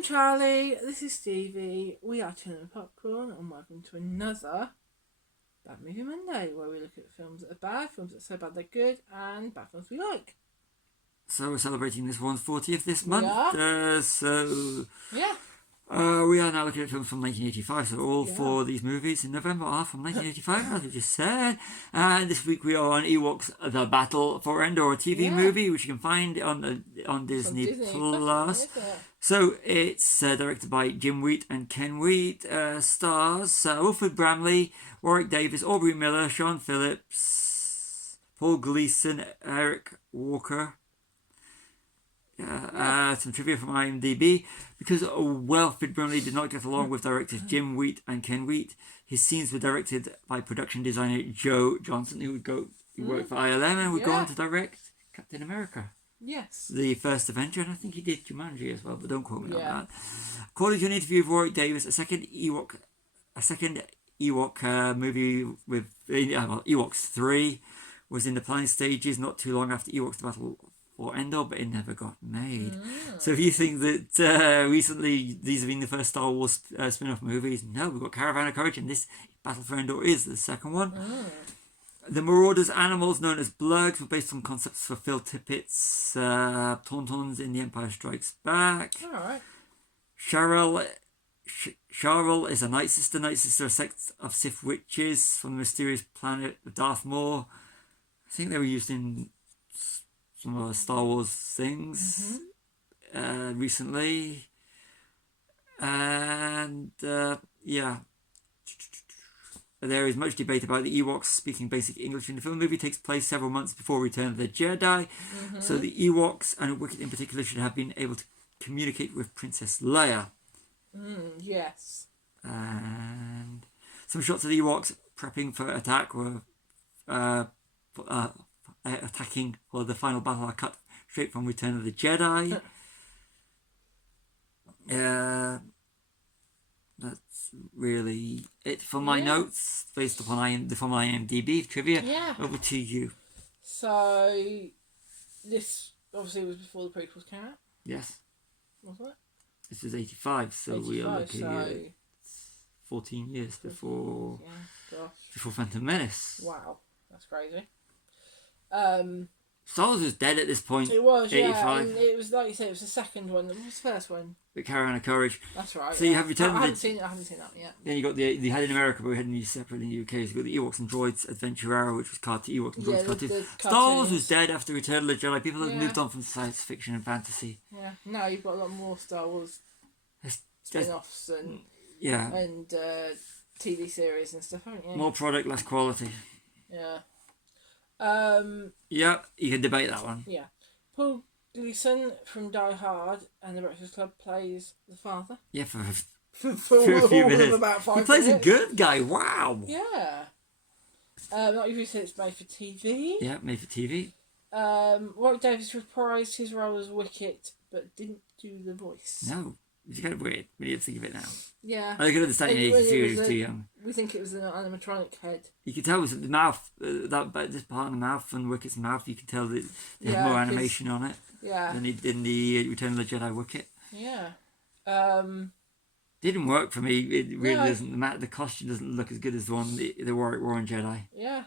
I'm Charlie, this is Stevie, we are Tin and Popcorn, and welcome to another Bad Movie Monday, where we look at films that are bad, films that are so bad they're good, and bad films we like. So we're celebrating this one's 40th this month. Yeah. We are now looking at films from 1985. So all four of these movies in November are from 1985, as I just said. And this week we are on Ewoks: The Battle for Endor, a TV movie which you can find on Disney Plus. So it's directed by Jim Wheat and Ken Wheat. Stars Wilford Bramley, Warwick Davis, Aubrey Miller, Sean Phillips, Paul Gleason, Eric Walker. Some trivia from IMDb. Because Wilford Bramley did not get along with directors Jim Wheat and Ken Wheat, his scenes were directed by production designer Joe Johnson, who worked for ILM and would go on to direct Captain America. Yes. The first Avenger, and I think he did Jumanji as well, but don't quote me on that. According to an interview with Warwick Davis, a second Ewok movie with Ewoks 3 was in the planning stages not too long after Ewoks: The Battle for Endor, but it never got made. So if you think that recently these have been the first Star Wars spin-off movies, no, we've got Caravan of Courage, and this Battle for Endor is the second one. The Marauders animals, known as Blurgs, were based on concepts for Phil Tippett's Tauntauns in The Empire Strikes Back. Alright. Sharel is a Night Sister, a sect of Sith witches from the mysterious planet of Darth Maul. I think they were used in some of the Star Wars things recently. And there is much debate about the Ewoks speaking basic English in the film. The movie takes place several months before Return of the Jedi, so the Ewoks, and Wicket in particular, should have been able to communicate with Princess Leia. Yes. And some shots of the Ewoks prepping for attack were attacking for the final battle are cut straight from Return of the Jedi. That's really it for my notes based upon from IMDb trivia. Over to you. So this obviously was before the prequels came out. Yes. Wasn't it? This is 85, so we are looking at 14 years before Phantom Menace. Wow, that's crazy. Star Wars was dead at this point. It was, 85. And it was like you said, it was the second one. What was the first one? The Caravan of Courage. That's right. So you have Return. I haven't seen that yet. Then you got the had in America, but we had in separately in the UK. So you got the Ewoks and Droids Adventure Hour, which was Ewoks and Droids cartoon. Star Wars was dead after Return of the Jedi. People have moved on from science fiction and fantasy. Yeah. Now you've got a lot more Star Wars spin-offs and TV series and stuff, haven't you? More product, less quality. Yeah. Yeah, you can debate that one. Yeah. Paul Gleason from Die Hard and The Breakfast Club plays the father. Yeah, for a few minutes. About 5 he plays minutes. a good guy. Wow. Yeah. Like you said, it's made for TV. Yeah, made for TV. Warwick Davis reprised his role as Wicket, but didn't do the voice. No. It's kind of weird when you think of it now. Yeah. I can understand he was too young. We think it was an animatronic head. You can tell it was the mouth, this part of the mouth and Wicket's mouth, you can tell that there's more animation on it than he did in the Return of the Jedi Wicket. Yeah. Didn't work for me. It really doesn't. The costume doesn't look as good as the one the Warwick wore in Jedi. Yeah.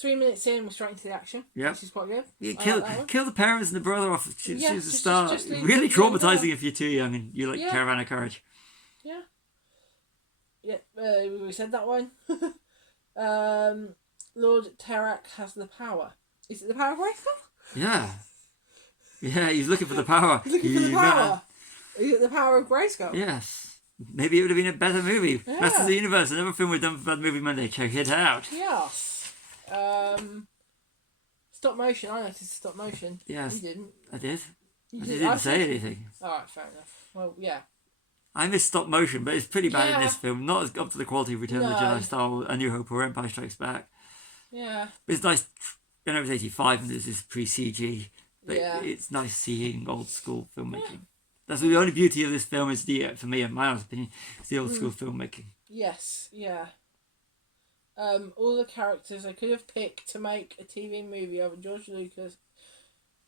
3 minutes in, we're straight into the action. Yeah. Which is quite good. You kill the parents and the brother off. She's a star. Really traumatising if you're too young and you like Caravan of Courage. Yeah. Yeah, we said that one. Lord Tarak has the power. Is it the power of Grayskull? Yeah. Yeah, he's looking for the power. He's looking for the power. Is it the power of Grayskull? Yes. Maybe it would have been a better movie. Yeah. Masters of the Universe, another film we've done for Bad Movie Monday. Check it out. Yes. Stop motion. I noticed stop motion. Yes. You didn't. I did. I didn't say anything. Alright, fair enough. Well, yeah. I miss stop motion, but it's pretty bad in this film. Not as up to the quality of Return of the Jedi, Star Wars, A New Hope, or Empire Strikes Back. Yeah. But it's nice. I know it was 85 and this is pre-CG. But it's nice seeing old school filmmaking. Yeah. That's the only beauty of this film is for me, in my honest opinion, is the old school filmmaking. Yes, yeah. All the characters they could have picked to make a TV movie of, George Lucas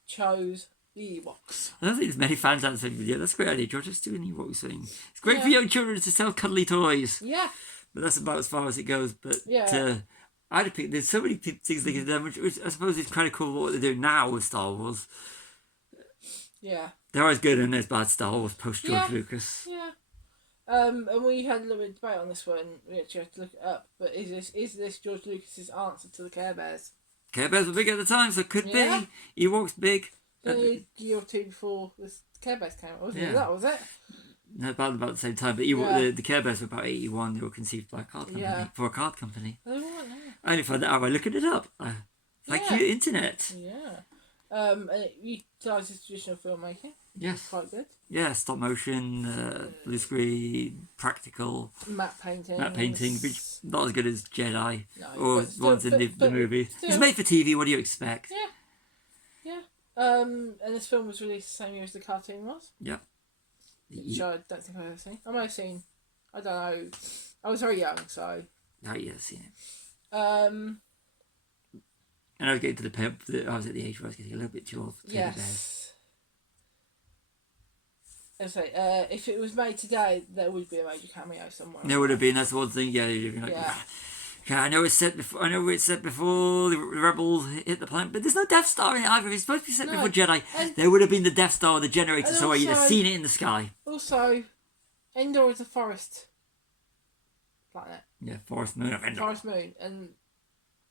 chose The Ewoks. I don't think there's many fans out there saying, yeah, that's a great idea, George. Let's do an Ewok thing. It's great for young children to sell cuddly toys. Yeah. But that's about as far as it goes. But Yeah. I'd pick. There's so many things they can do, which I suppose is kind of cool what they're doing now with Star Wars. Yeah. There is good and there's bad Star Wars post George Lucas. Yeah. And we had a little bit of debate on this one. We actually have to look it up. But is this George Lucas's answer to the Care Bears? Care Bears were big at the time, so it could be. Ewoks big. Only a year or two before this Care Bears came out, wasn't it? That was it. No, about the same time, but the Care Bears were about 81. They were conceived by a card company for a card company. They weren't. No. I only found that out by looking it up. Thank you, internet. Yeah. And it utilises traditional filmmaking. Yes. Quite good. Yeah, stop motion, blue screen, practical. Matte painting, which not as good as Jedi or still, ones in the movie. Still. It's made for TV. What do you expect? Yeah. And this film was released the same year as the cartoon was. Yeah. Which I don't think I've ever seen. I may have seen. I don't know. I was very young, so. Oh yeah, I've seen it. And I was getting to the pimp. I was at the age where I was getting a little bit too old for teddy bears. I say, if it was made today, there would be a major cameo somewhere. There would have been. That's one thing. Yeah, you'd be like, yeah, I know it's set before. I know it's set before the rebels hit the planet, but there's no Death Star in it either. It's supposed to be set before Jedi. There would have been the Death Star, the generator, so you'd have seen it in the sky. Also, Endor is a forest planet. Yeah, forest moon of Endor. Forest moon, and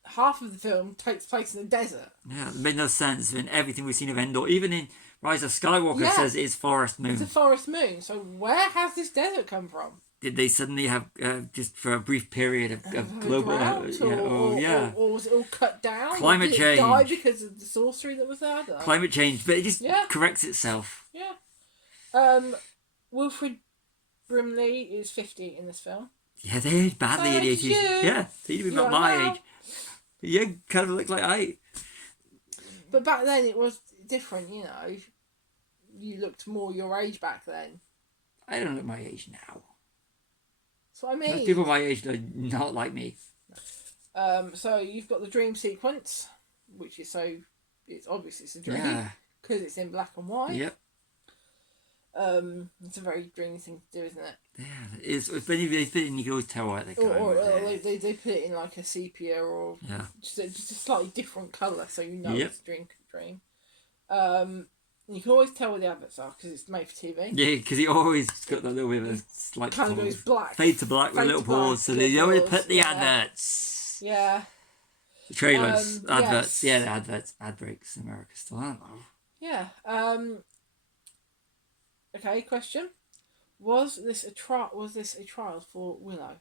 half of the film takes place in the desert. Yeah, it made no sense in everything we've seen of Endor. Even in Rise of Skywalker, it says it's forest moon. It's a forest moon. So where has this desert come from? Did they suddenly have just for a brief period of global or was it all cut down? Climate Did change. It die because of the sorcery that was there. Climate change, but it just corrects itself. Yeah. Wilfred Brimley is 50 in this film. Yeah, they aged badly in the 80s. Yeah, he'd be about my age. Yeah, kind of looks like I. But back then it was different, you know. You looked more your age back then. I don't look my age now. That's what I mean. Most people my age are not like me. So you've got the dream sequence, which is it's obviously it's a dream because it's in black and white. Yep. It's a very dreamy thing to do, isn't it? Yeah, it's but you can always tell why they're going. Or they put it in like a sepia or just a slightly different colour, so you know it's a dream. And you can always tell where the adverts are because it's made for TV. Yeah, because he always got that little bit of a slight kind of goes black, fade to black with little pause, so they always put the adverts. Yeah. The trailers, adverts, the adverts, ad breaks in America still aren't they? Yeah. Okay, question. Was this a trial for Willow?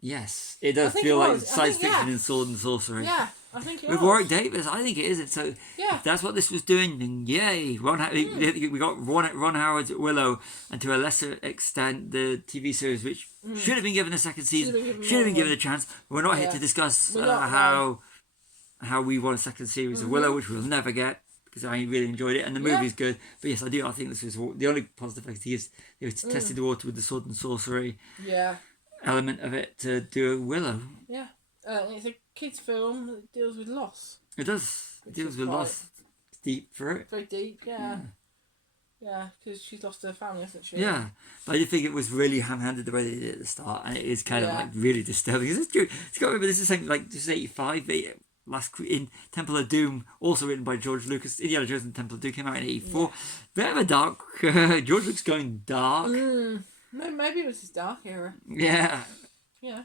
Yes, it does feel like science fiction in sword and sorcery. Yeah, I think it with was. Warwick Davis, I think it is. So if that's what this was doing, then yay! We got Ron Howard's Willow, and to a lesser extent the TV series, which should have been given a second season, should have been given a chance. We're not here to discuss how we want a second series of Willow, which we'll never get because I really enjoyed it, and the movie's good. But yes, I do. I think this was the only positive thing is they tested the water with the sword and sorcery. Yeah. Element of it to do a Willow. Yeah. It's a kids' film that deals with loss. It does. It deals with loss. It's deep for it. Very deep, yeah. Yeah, because she's lost her family, hasn't she? Yeah. But I did think it was really ham-handed the way they did it at the start, and it is kind of like really disturbing. It's got to remember this is something like this is 85. In Temple of Doom, also written by George Lucas. Indiana Jones and Temple of Doom came out in 84. Bit of a dark. George Lucas going dark. Maybe it was his dark era. Yeah. Yeah.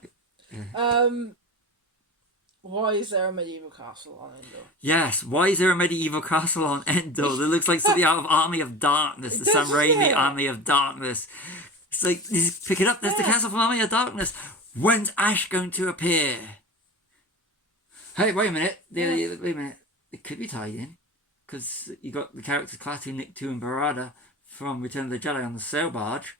Why is there a medieval castle on Endor? Yes, why is there a medieval castle on Endor that looks like something out of Army of Darkness, the Sam Raimi Army of Darkness? It's like, pick it up, there's the castle from Army of Darkness. When's Ash going to appear? Hey, wait a minute. Wait a minute. It could be tied in. Because you got the characters Klaatu, Nikto and Barada from Return of the Jedi on the sail barge.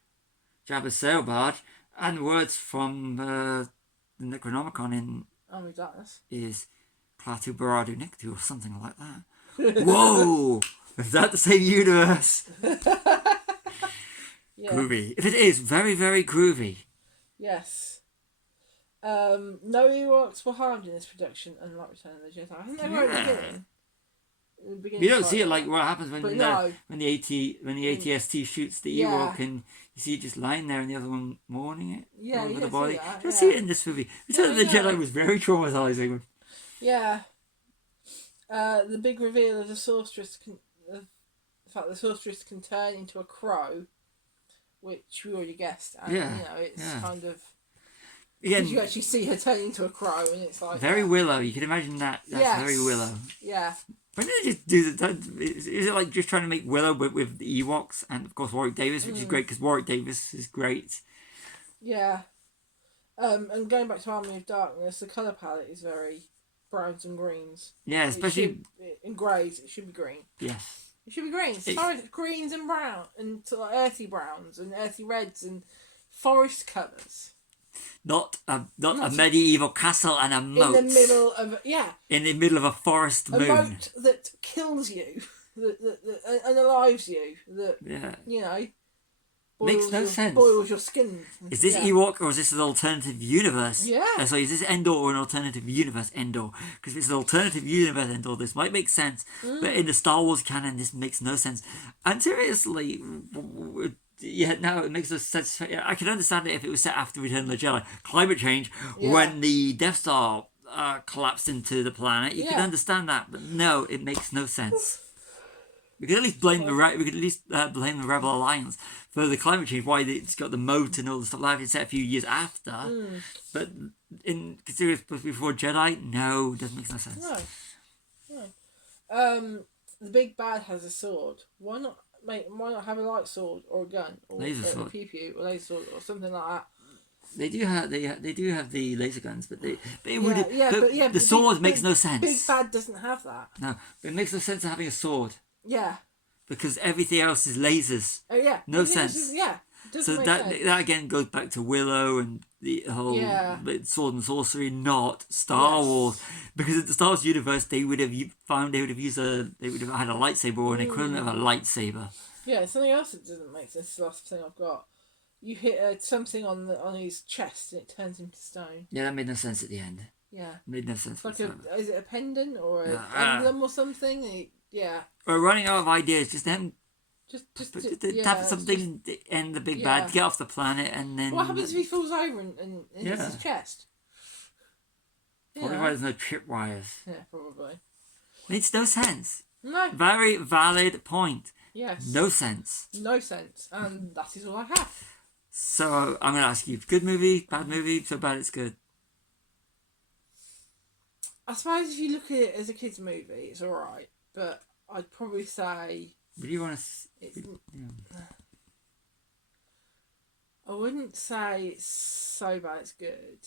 Jabba's sail barge, and words from the Necronomicon in Army of Darkness is Klaatu Baradu Nikto or something like that. Whoa! Is that the same universe? Groovy. If it is, very, very groovy. Yes. No Ewoks were harmed in this production, unlike Return of the Jedi. I think they were at the beginning. In the beginning, You don't see it like what happens when the ATST shoots the Ewok and you see it just lying there and the other one mourning it over the body. You don't see it in this movie. We said the Jedi was very traumatizing. Yeah. The big reveal of the sorceress the fact the sorceress can turn into a crow, which we already guessed, and it's kind of because you actually see her turn into a crow, and it's like very Willow. You can imagine that. That's very Willow. Yeah. When did they just do that? Is it like just trying to make Willow with the Ewoks and of course Warwick Davis, which is great because Warwick Davis is great. Yeah. And going back to Army of Darkness, the colour palette is very browns and greens. Yeah, especially in greys. It should be green. Yes. It should be green. Forest greens and brown and sort of earthy browns and earthy reds and forest colours. Not a medieval castle and a moat. In the middle of in the middle of a forest moon. A moat that kills you, that and alives you. Makes no sense. Boils your skin. Is this Ewok or is this an alternative universe? Yeah. So is this Endor or an alternative universe Endor? Because if it's an alternative universe Endor, this might make sense. But in the Star Wars canon, this makes no sense. And seriously, now it makes no sense. I can understand it if it was set after Return of the Jedi. Climate change, when the Death Star collapsed into the planet, you can understand that. But no, it makes no sense. We could at least blame the Rebel Alliance for the climate change. Why it's got the moat and all the stuff like that. It's set a few years after, but in considering it's supposed to be before Jedi, no, it doesn't make no sense. No. The big bad has a sword. Why not have a light sword or a gun or laser sword, a pew or laser sword or something like that? They do have the laser guns, but the sword makes no sense. Big bad doesn't have that. No, but it makes no sense of having a sword. Yeah. Because everything else is lasers. Oh yeah. No sense. So that again goes back to Willow and the whole sword and sorcery, not Star Wars. Because in the Star Wars universe, they would have had a lightsaber or an equivalent of a lightsaber. Yeah, something else that doesn't make sense. The last thing I've got. You hit something on his chest and it turns him to stone. Yeah, that made no sense at the end. Yeah. Made no sense. Like is it a pendant or an emblem or something? We're running out of ideas. Just them. Just tap something to end the big bad, get off the planet, and then. What happens if he falls over and hits his chest? Probably why there's no tripwires. Yeah, probably. Makes no sense. No. Very valid point. Yes. No sense. No sense, and that is all I have. So I'm going to ask you: good movie, bad movie, so bad it's good. I suppose if you look at it as a kids' movie, it's alright. But I'd probably say. Would you want to? I wouldn't say it's so bad it's good,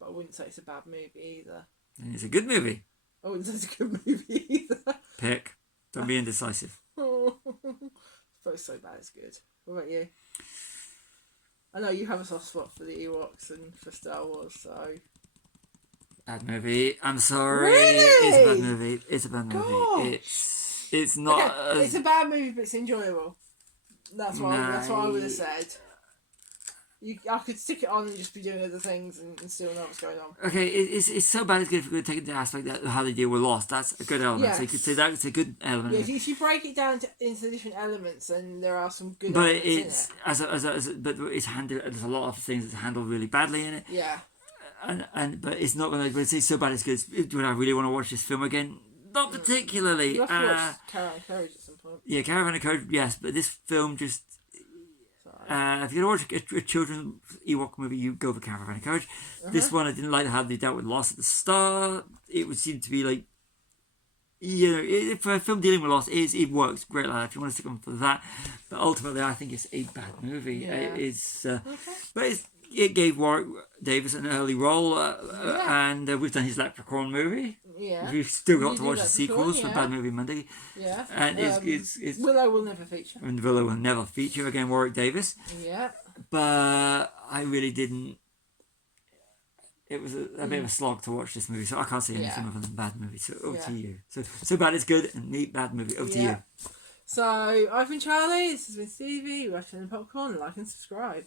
but I wouldn't say it's a bad movie either. And it's a good movie. I wouldn't say it's a good movie either. Pick. Don't be indecisive. I suppose so bad it's good. What about you? I know you have a soft spot for the Ewoks and for Star Wars, so. Bad movie. I'm sorry. Really? It's a bad movie. It's a bad movie. Gosh. It's not. Okay, it's a bad movie, but it's enjoyable. That's what I would have said. I could stick it on and just be doing other things and still know what's going on. Okay, it's so bad it's good if we're going to take the aspect of how they deal with loss. That's a good element. Yes. So you could say that's a good element. Yeah, if you break it down into the different elements, then there are some good but elements it's but it's handled. There's a lot of things that's handled really badly in it. Yeah. But it's not going to. But it's so bad it's good. Do I really want to watch this film again? Not particularly. You'll have to watch Caravan of Courage at some point. Yeah, Caravan of Courage. Yes, but this film just. If you're going to watch a children's Ewok movie, you go for Caravan of Courage. This one, I didn't like how they dealt with loss at the start. It would seem to be like, for a film dealing with loss, it works great like that if you want to stick on for that. But ultimately, I think it's a bad movie. Yeah. But it gave Warwick Davis an early role, and we've done his Leprechaun movie. Yeah. We've still got to watch the sequels for Bad Movie Monday. Yeah. And it's Willow will never feature. And Willow will never feature again, Warwick Davis. Yeah. But I really didn't. It was a bit of a slog to watch this movie, so I can't say anything other than bad movie. So over to you. So bad it's good, and neat bad movie. Over to you. So I've been Charlie. This has been Stevie. Watching the popcorn. Like and subscribe.